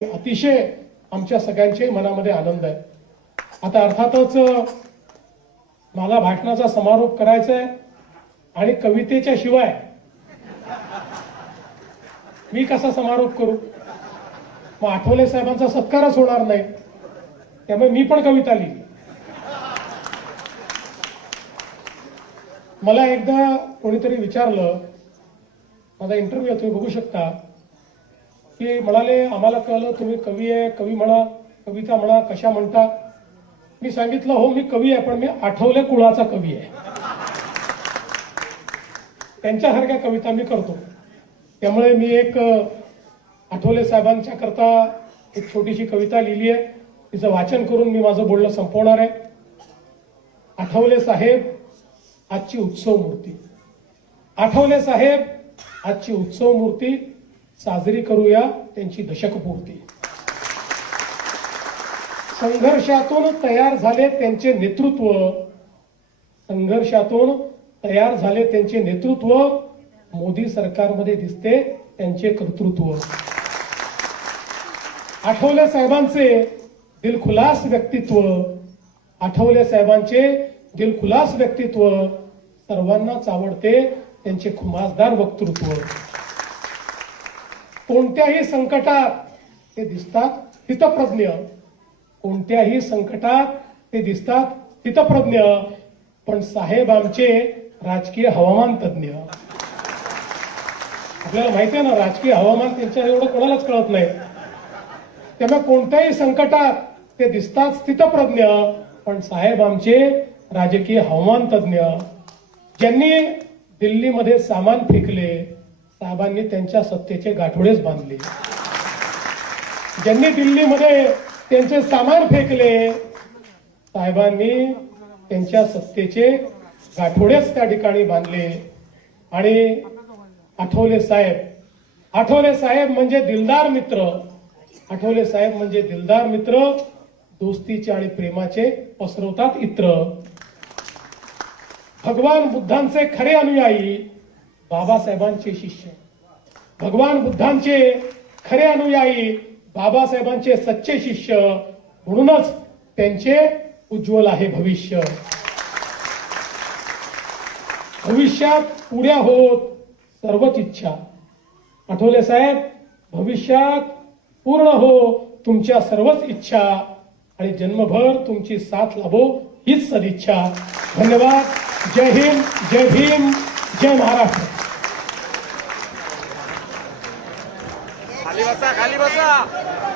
अतिशय आमच्या सगळ्यांचे मनामध्ये आनंद आहे। आता अर्थातच मला भाषणाचा समारोप करायचा आहे आणि कवितेच्या शिवाय मी कसा समारोप करू? मग आठवले साहेबांचा सत्कारच होणार नाही, त्यामुळे मी पण कविता लिहिली। मला एकदा कोणीतरी विचारलं, माझा इंटरव्ह्यू तुम्ही बघू शकता, की म्हणाले आम्हाला कळलं तुम्ही कवी आहे, कवी म्हणा, कविता म्हणा, कशा म्हणता? मी सांगितलं हो मी कवी आहे, पण मी आठवले कुळाचा कवी आहे, त्यांच्यासारख्या कविता मी करतो। त्यामुळे मी एक आठवले साहेबांच्या करता एक छोटीशी कविता लिहिली आहे, तिचं वाचन करून मी माझं बोलणं संपवणार आहे। आठवले साहेब आजची उत्सव मूर्ती, आठवले साहेब आजची उत्सव मूर्ती, साजरी करूया त्यांची दशकपूर्ती। संघर्षातून तयार झाले त्यांचे नेतृत्व, संघर्षातून तयार झाले त्यांचे नेतृत्व, मोदी सरकारमध्ये दिसते त्यांचे कर्तृत्व। आठवले साहेबांचे दिलखुलास व्यक्तित्व, आठवले साहेबांचे दिलखुलास व्यक्तित्व, सर्वांनाच आवडते त्यांचे खुमासदार वक्तृत्व। कोणत्याही संकटात ते दिसतात स्थितप्रज्ञ, कोणत्याही संकटात ते दिसतात स्थितप्रज्ञ, पण साहेब आमचे राजकीय हवामान तज्ञ। आपल्याला माहिती आहे ना, राजकीय हवामान त्यांच्या एवढं कोणालाच कळत नाही। त्यामुळे कोणत्याही संकटात ते दिसतात स्थितप्रज्ञ, पण साहेब आमचे राजकीय हवामान तज्ञ। ज्यांनी दिल्लीमध्ये सामान फेकले, साहेबांनी त्यांच्या सत्तेचे गाठोडेच बांधले। ज्यांनी दिल्लीमध्ये त्यांचे सामान फेकले, साहेबांनी त्यांच्या सत्तेचे गाठोडेच त्या ठिकाणी बांधले। आणि आठवले साहेब म्हणजे दिलदार मित्र, आठवले साहेब म्हणजे दिलदार मित्र, दोस्तीचे आणि प्रेमाचे पसरवतात इत्र। भगवान बुद्धांचे खरे अनुयायी, बाबासाहेबांचे शिष्य, भगवान बुद्धांचे खरे अनुयायी, बाबासाहेबांचे सच्चे शिष्य, म्हणूनच त्यांचे उज्ज्वल आहे भविष्य। भविष्यात पुऱ्या होत सर्वच इच्छा, आठवले साहेब भविष्यात पूर्ण हो तुमच्या सर्वच इच्छा, आणि जन्मभर तुमची साथ लाभो हीच सदिच्छा। धन्यवाद। जय हिंद, जय भीम, जय महाराष्ट्र। खाली बसा, खाली बसा।